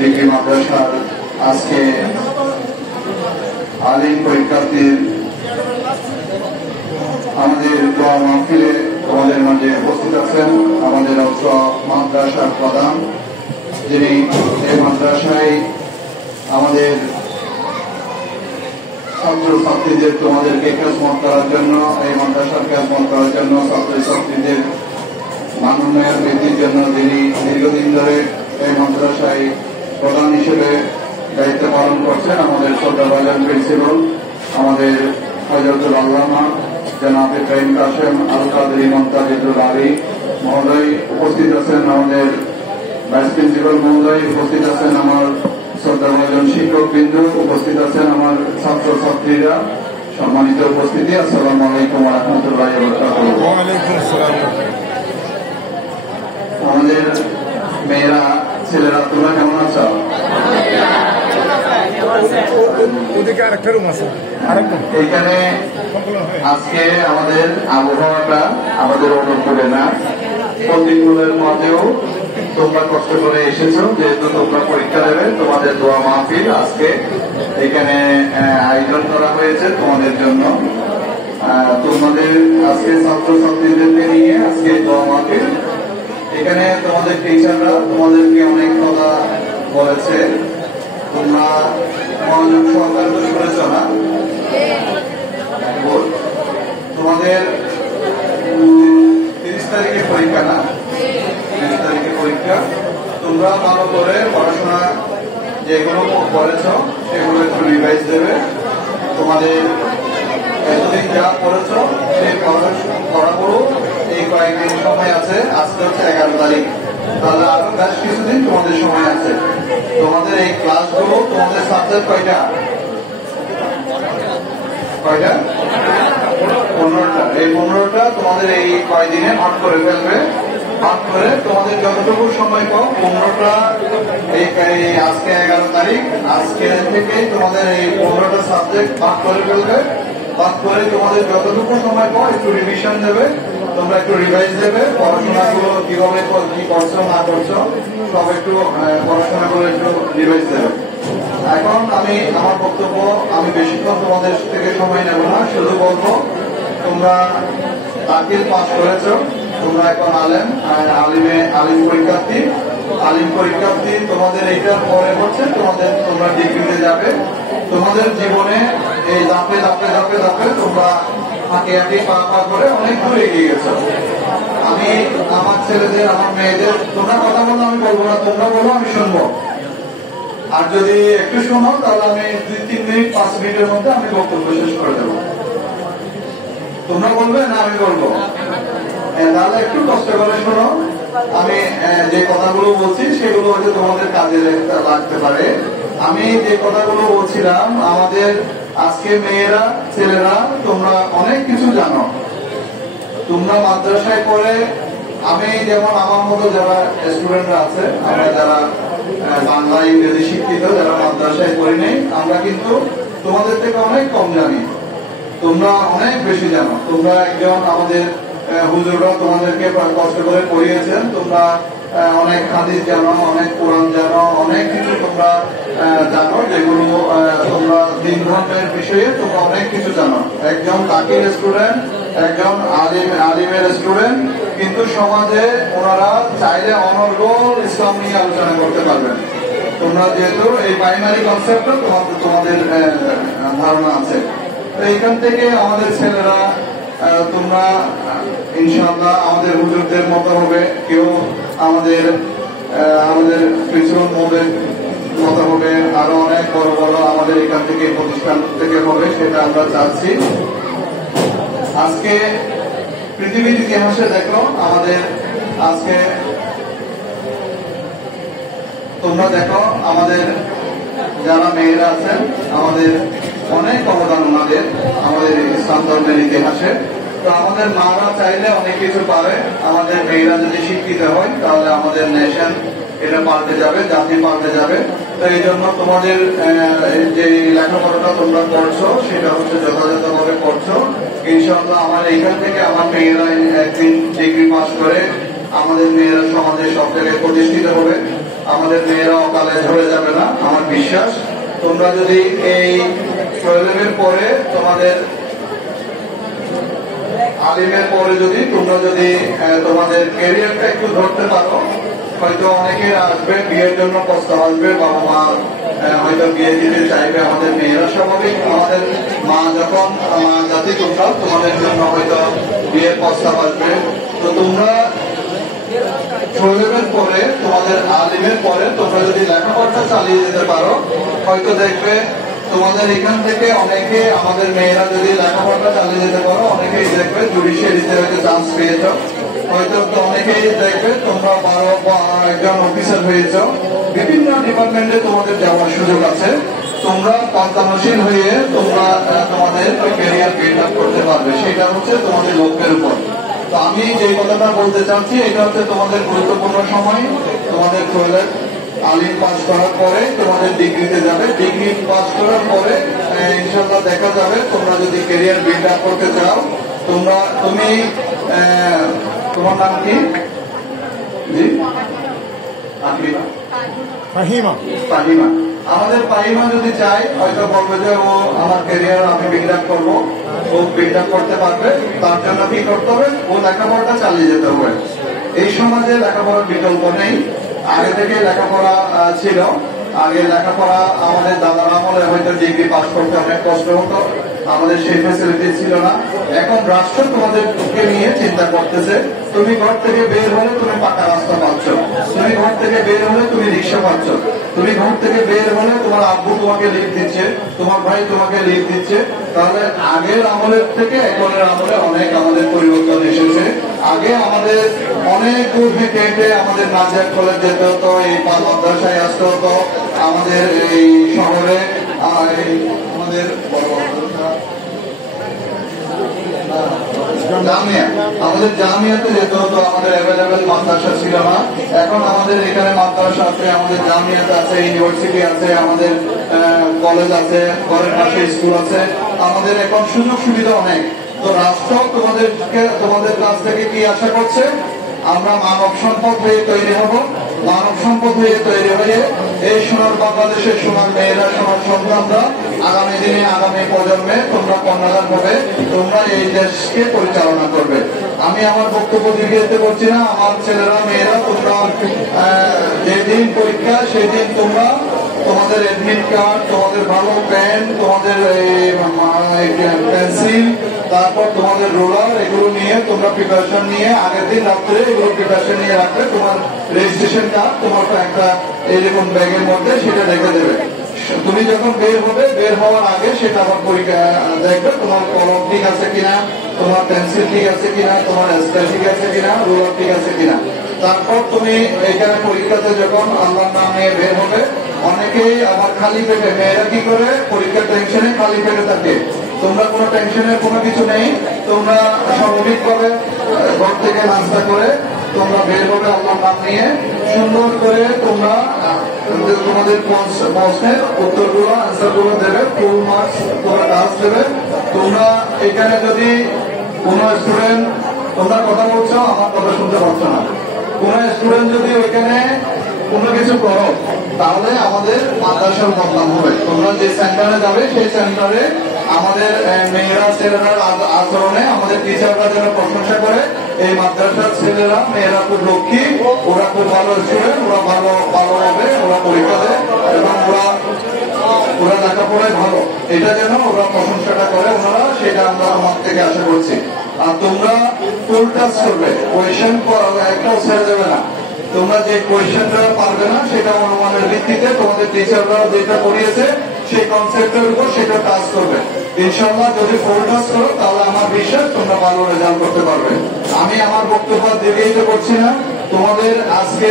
Degree মাদ্রাসার আজকে আলিম পরীক্ষার্থীর আমাদের দোয়া মাহফিলে তোমাদের মাঝে উপস্থিত আছেন আমাদের অত্র মাদ্রাসার প্রধান, যিনি এই মাদ্রাসায় আমাদের ছাত্রছাত্রীদের তোমাদেরকে খেদমত করার জন্য, এই মাদ্রাসার খেদমত করার জন্য, ছাত্রছাত্রীদের মাননীয় বৃদ্ধির জন্য যিনি দীর্ঘদিন ধরে এই মাদ্রাসায় প্রধান হিসেবে দায়িত্ব পালন করছেন, আমাদের শ্রদ্ধাভাজন প্রিন্সিপাল আমাদের হযরতুল আল্লামা জনাব ইব্রাহিম কাসেম আল কাদরি মুনতাজিদুল আলী মহোদয় উপস্থিত আছেন, আমাদের ভাইস প্রিন্সিপাল মহোদয় উপস্থিত আছেন, আমার শ্রদ্ধাভাজন শিক্ষকবৃন্দ উপস্থিত আছেন, আমার ছাত্রছাত্রীরা, সম্মানিত উপস্থিতি, আসসালামু আলাইকুম ওয়া রাহমাতুল্লাহি ওয়া বারাকাতুহু। ওয়া আলাইকুম আসসালাম। আমাদের মেয়েরা, ছেলেরা, তোমরা কেমন আছো? এইখানে আজকে আমাদের আবহাওয়াটা আমাদের অনুকূলে না, প্রতিকূলের মধ্যেও তোমরা কষ্ট করে এসেছো, যেহেতু তোমরা পরীক্ষা দেবে, তোমাদের দোয়া মাহফিল আজকে এখানে আয়োজন করা হয়েছে তোমাদের জন্য। তোমাদের আজকে ছাত্রছাত্রীদেরকে নিয়ে আজকে দোয়া মাহফিল। এখানে তোমাদের টিচাররা তোমাদেরকে অনেক কথা বলেছে, তোমরা মনোযোগ সহকারে তো শুনেছ না? তোমাদের 30 তারিখে পরীক্ষা না? 30 তারিখে পরীক্ষা। তোমরা ভালো করে পড়াশোনা যেগুলো করেছ সেগুলো একটু রিভাইজ দেবে। তোমাদের এতদিন যা পড়েছ সেই পড়াগুলো এই কয়েকদিন সময় আছে, আজকে হচ্ছে 11 তারিখ, তাহলে আরো বেশ কিছুদিন তোমাদের সময় আছে। তোমাদের এই ক্লাসগুলো, তোমাদের সাবজেক্ট কয়টা? 15টা। এই 15টা তোমাদের এই কয়দিনে ভাগ করে ফেলবে। ভাগ করে তোমাদের যতটুকু সময় পাও 15টা, এই আজকে 11 তারিখ, আজকে থেকে তোমাদের এই 15টা সাবজেক্ট ভাগ করে ফেলবে। ভাগ করে তোমাদের যতটুকু সময় পাও একটু রিভিশন দেবে, তোমরা একটু রিভাইজ দেবে, পড়াশোনাগুলো কিভাবে কি করছো না করছো সব একটু পড়াশোনাগুলো একটু রিভাইজ দেবে। এখন আমি আমার বক্তব্য আমি বেশিক্ষণ তোমাদের থেকে সময় নেব না, শুধু বলবো তোমরা দাখিল পাস করেছো, তোমরা এখন আলিম পরীক্ষার্থী। তোমাদের এইটার পরে হচ্ছে তোমরা ডিগ্রিতে যাবে। তোমাদের জীবনে এই ধাপে তোমরা হাঁটি পা করে অনেক দূর এগিয়ে গেছো। আমি আমার ছেলেদের, আমার মেয়েদের, তোমরা কথা বলো, আমি বলবো না, তোমরা বলো, আমি শুনবো। আর যদি একটু শোনো তাহলে আমি 2-3 মিনিট 5 মিনিটের মধ্যে আমি বক্তব্য শেষ করে দেবো। তোমরা বলবে না আমি বলবো? তাহলে একটু কষ্ট করে শোনো। আমি যে কথাগুলো বলছি সেগুলো হয়তো তোমাদের কাজে লাগতে পারে। আমি যে কথাগুলো বলছিলাম, আমাদের আজকে মেয়েরা, ছেলেরা, তোমরা অনেক কিছু জানো। তোমরা মাদ্রাসায় পড়ে, আমি যেমন আমার মতো যারা স্টুডেন্টরা আছে, আমরা যারা বাংলা ইংরেজি শিক্ষিত, যারা মাদ্রাসায় পড়ি নেই, আমরা কিন্তু তোমাদের থেকে অনেক কম জানি। তোমরা অনেক বেশি জানো। তোমরা একজন আমাদের হুজুররা তোমাদেরকে কষ্ট করে পড়িয়েছেন, তোমরা অনেক হাদিস জানো, অনেক কোরআন জানো, অনেক কিছু তোমরা জানো, যেগুলো তোমরা দিন ধর্মের বিষয়ে তোমরা অনেক কিছু জানো। একজন দাখিল স্টুডেন্ট, একজন আলিমের স্টুডেন্ট, কিন্তু সমাজে ওনারা চাইলে অনর্গল ইসলাম নিয়ে আলোচনা করতে পারবেন। তোমরা যেহেতু এই প্রাইমারি কনসেপ্টও তোমাদের ধারণা আছে, তো এইখান থেকে আমাদের ছেলেরা, তোমরা ইনশাআল্লাহ আমাদের হুজুরদের মতো হবে, কেউ আমাদের প্রিন্সিপাল মহোদয়ের মতো হবে, আরো অনেক বড় বড় আমাদের এখান থেকে প্রতিষ্ঠান থেকে হবে, সেটা আমরা চাচ্ছি। আজকে পৃথিবীর ইতিহাসে দেখো, আমাদের আজকে তোমরা দেখো আমাদের যারা মেয়েরা আছেন, আমাদের অনেক অবদান আমাদের ইসলাম ধর্মের ইতিহাসে। তো আমাদের মারা চাইলে অনেক কিছু পারে। আমাদের মেয়েরা যদি শিক্ষিত হয় তাহলে আমাদের নেশন এটা পাল্টে যাবে, জাতি পাল্টে যাবে। তো এই জন্য তোমাদের যে লেখাপড়াটা তোমরা করছো সেটা হচ্ছে যথাযথভাবে করছো। ইনশাআল্লাহ আমার এইখান থেকে আমার মেয়েরা একদিন ডিগ্রি পাস করে আমাদের মেয়েরা সমাজে সব জায়গায় প্রতিষ্ঠিত হবে। আমাদের মেয়েরা অকালে ঝরে যাবে না আমার বিশ্বাস। তোমরা যদি এই 12 পরে তোমাদের আলিমের পরে যদি তোমরা যদি তোমাদের ক্যারিয়ারটা একটু ধরতে পারো, হয়তো অনেকে আসবে বিয়ের জন্য প্রস্তাব আসবে, বাবা মা হয়তো বিয়ে দিতে চাইবে। আমাদের মেয়েরা স্বাভাবিক, আমাদের মা যখন মা জাতি তোমরা তোমাদের জন্য হয়তো বিয়ের প্রস্তাব আসবে। তো তোমরা 12 পরে তোমাদের আলিমের পরে তোমরা যদি লেখাপড়াটা চালিয়ে যেতে পারো, হয়তো দেখবে তোমাদের এখান থেকে অনেকে আমাদের মেয়েরা যদি লেখাপড়াটা চালিয়ে যেতে পারো, অনেকেই দেখবে জুডিশিয়ারিতে হয়তো চান্স পেয়েছ, হয়তো অনেকেই দেখবে তোমরা একজন অফিসার হয়েছ, বিভিন্ন ডিপার্টমেন্টে তোমাদের যাওয়ার সুযোগ আছে। তোমরা পন্থানশীল হয়ে তোমরা তোমাদের ক্যারিয়ার বিল্ড আপ করতে পারবে, সেটা হচ্ছে তোমাদের লক্ষ্যের উপর। তো আমি যে কথাটা বলতে চাচ্ছি, এটা হচ্ছে তোমাদের গুরুত্বপূর্ণ সময়। তোমাদের 12 আলিম পাস করার পরে তোমাদের ডিগ্রিতে যাবে, ডিগ্রি পাস করার পরে ইনশাল্লাহ দেখা যাবে তোমরা যদি ক্যারিয়ার বিল্ড আপ করতে চাও। তুমি তোমার নাম কি? জি ফাহিমা। আমাদের ফাহিমা যদি চাই, হয়তো বলবে যে ও আমার ক্যারিয়ার আমি বিল্ড আপ করবো, ও বিল্ড আপ করতে পারবে। তার জন্য কি করতে হবে? ও লেখাপড়াটা চালিয়ে যেতে হবে। এই সমাজে লেখাপড়ার বিকল্প নেই। আগে থেকে লেখাপড়া ছিল, আগে লেখাপড়া আমাদের দাদার আমলে হয়তো ডিগ্রি পাস করতে অনেক কষ্ট হতো, আমাদের সেই ফ্যাসিলিটি ছিল না। এখন রাষ্ট্র তোমাদেরকে নিয়ে চিন্তা করতেছে। তুমি ঘর থেকে বের হলে তুমি পাকা রাস্তা পাচ্ছ, তুমি ঘর থেকে বের হলে তুমি রিক্সা পাচ্ছ, তুমি ঘর থেকে বের হলে তোমার আব্বু তোমাকে লিফট দিচ্ছে, তোমার ভাই তোমাকে লিফট দিচ্ছে। তাহলে আগের আমলের থেকে এখনের আমলে অনেক আমাদের পরিবর্তন এসেছে। আগে আমাদের অনেক দূর হেঁটে হেঁটে আমাদের নাজিয়া কলেজ যেতে হতো, এই মাদ্রাসায় আসতে হতো, আমাদের এই শহরে আমাদের আমাদের জামিয়াতে যেতে হতো, আমাদের অ্যাভেলেবেল মাদ্রাসা ছিল না। এখন আমাদের এখানে মাদ্রাসা আছে, আমাদের জামিয়াত আছে, ইউনিভার্সিটি আছে, আমাদের কলেজ আছে, ঘরের পাশে স্কুল আছে, আমাদের এখন সুযোগ সুবিধা অনেক। তো রাষ্ট্র তোমাদের কাছ থেকে কি আশা করছে? আমরা মানব সম্পদ হয়ে তৈরি হব, মানব সম্পদ হয়ে তৈরি হয়ে এই সোনার বাংলাদেশের সোনার মেয়েরা, সোনার সন্তানরা আগামী দিনে আগামী প্রজন্মে তোমরা কন্যাদান হবে, তোমরা এই দেশকে পরিচালনা করবে। আমি আমার বক্তব্য দীর্ঘায়িত করছি না। আমার ছেলেরা মেয়েরা তোমরা যেদিন পরীক্ষা সেদিন তোমরা তোমাদের এডমিট কার্ড, তোমাদের ভালো পেন, তোমাদের পেন্সিল, তারপর তোমাদের রোলার, এগুলো নিয়ে তোমরা প্রিপারেশন নিয়ে আগের দিন রাত্রে এগুলো প্রিপারেশন নিয়ে রাখবে। তোমার রেজিস্ট্রেশন কার্ড তোমার একটা এইরকম ব্যাগের মধ্যে সেটা রেখে দেবে। তুমি যখন বের হবে, বের হওয়ার আগে সেটা আবার পরীক্ষা দেখবে তোমার কলম ঠিক আছে কিনা, তোমার পেন্সিল ঠিক আছে কিনা, তোমার স্কেল ঠিক আছে কিনা, রোলার ঠিক আছে কিনা। তারপর তুমি এখানে পরীক্ষাতে যখন আল্লাহর নাম নিয়ে বের হবে, অনেকেই আবার খালি পেটে, মেয়েরা কি করে পরীক্ষার টেনশনে খালি পেটে থাকে। তোমরা কোনো টেনশনের কোনো কিছু নেই, তোমরা স্বাভাবিকভাবে ঘর থেকে নাস্তা করে তোমরা বের হবে আল্লাহর নাম নিয়ে, সুন্দর করে তোমরা তোমাদের প্রশ্নের উত্তরগুলো আনসারগুলো দেবে, ফুল মার্কস তোমরা কাজ দেবে। তোমরা এখানে যদি কোন স্টুডেন্ট, তোমরা কথা বলছো আমার কথা শুনতে পাচ্ছ না, কোন স্টুডেন্ট যদি ওইখানে কোনো কিছু করো তাহলে আমাদের মাদ্রাসার বদনাম হবে। তোমরা যে সেন্টারে যাবে সেই সেন্টারে আমাদের মেয়েরা ছেলেরার আচরণে আমাদের টিচাররা যেন প্রশংসা করে, এই মাদ্রাসার ছেলেরা মেয়েরা খুব লক্ষ্মী, ওরা খুব ভালো স্টুডেন্ট, ওরা ভালো হবে, ওরা পরীক্ষা দেয় এবং ওরা লেখাপড়ায় ভালো, এটা যেন ওরা প্রশংসাটা করে ওনারা, সেটা আমরা আমার থেকে আশা করছি। আর তোমরা ফুল টাচ করবে, কোয়েশন একটাও ছেড়ে দেবে না। তোমরা যে কোয়েশনটা পারবে না সেটা অনুমানের ভিত্তিতে তোমাদের টিচাররা যেটা পড়িয়েছে সেই কনসেপ্টের উপর সেটা টাচ করবে। ইনশাআল্লাহ যদি ফুল টাচ করো তাহলে আমার বিশ্বাস তোমরা ভালো রেজাল্ট করতে পারবে। আমি আমার বক্তব্য দীর্ঘায়িত করছি না। তোমাদের আজকে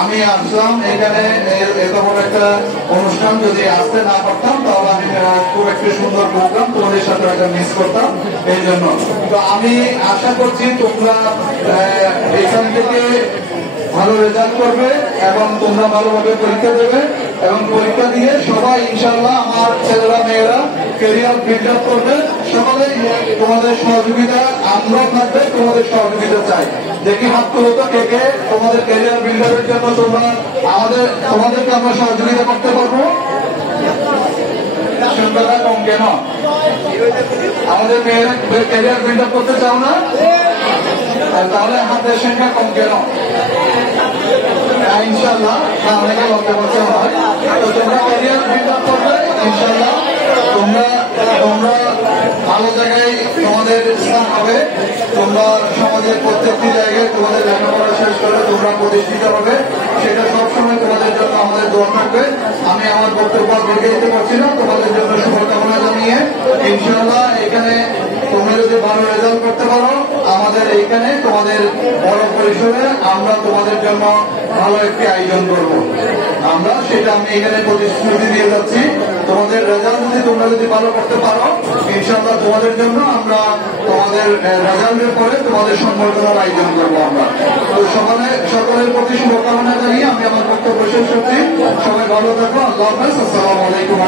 আমি আসলাম এখানে এত বড় একটা অনুষ্ঠান, যদি আসতে না পারতাম তাহলে আমি খুব একটা সুন্দর প্রোগ্রাম তোমাদের সাথে একটা মিস করতাম। এই জন্য তো আমি আশা করছি তোমরা এখান থেকে ভালো রেজাল্ট করবে এবং তোমরা ভালোভাবে পরীক্ষা দেবে এবং পরীক্ষা দিয়ে সবাই ইনশাল্লাহ আমার ছেলেরা মেয়েরা ক্যারিয়ার বিল্ড আপ করবে। সকলেই তোমাদের সহযোগিতা, আমরা থাকবে, তোমাদের সহযোগিতা চাই। দেখি হাত তুলো তো কে কে তোমাদের ক্যারিয়ার বিল্ড আপের জন্য তোমাদেরকে আমরা সহযোগিতা করতে পারবো। সংখ্যাটা কম কেন? আমাদের মেয়েরা ক্যারিয়ার বিল্ড আপ করতে চাও না? তাহলে হাতের সংখ্যা কম কেন? ইনশাল্লাহ অনেকে লক্ষ্য করতে হয়। তো তোমরা ক্যারিয়ার বিল্ড আপ করবে ইনশাল্লাহ। তোমরা ভালো জায়গায় তোমাদের স্থান হবে। তোমরা সমাজের প্রত্যেকটি জায়গায় তোমাদের লেখাপড়া শেষ করে তোমরা প্রতিষ্ঠিত হবে, সেটা সবসময় তোমাদের জন্য আমাদের দোয়া থাকবে। আমি আমার বক্তব্য বেঁধে দিতে পারছি না, তোমাদের জন্য শুভকামনা জানিয়ে ইনশাল্লাহ এখানে তোমরা যদি ভালো রেজাল্ট করতে পারো, আমাদের এইখানে তোমাদের বড় পরিসরে আমরা তোমাদের জন্য ভালো একটি আয়োজন করব। সেটা আমি এখানে প্রতিশ্রুতি দিয়ে যাচ্ছি। তোমাদের রেজাল্ট তোমরা যদি ভালো করতে পারো, ইনশাআল্লাহ তোমাদের জন্য আমরা তোমাদের রেজাল্টের পরে তোমাদের সম্বর্ধনার আয়োজন করবো আমরা। তো সকলের প্রতি শুভকামনা জানিয়ে আমি আমার বক্তব্য শেষ করছি। সবাই ভালো থাকবো। আল্লাহ হাফেজ। আসসালামু আলাইকুম।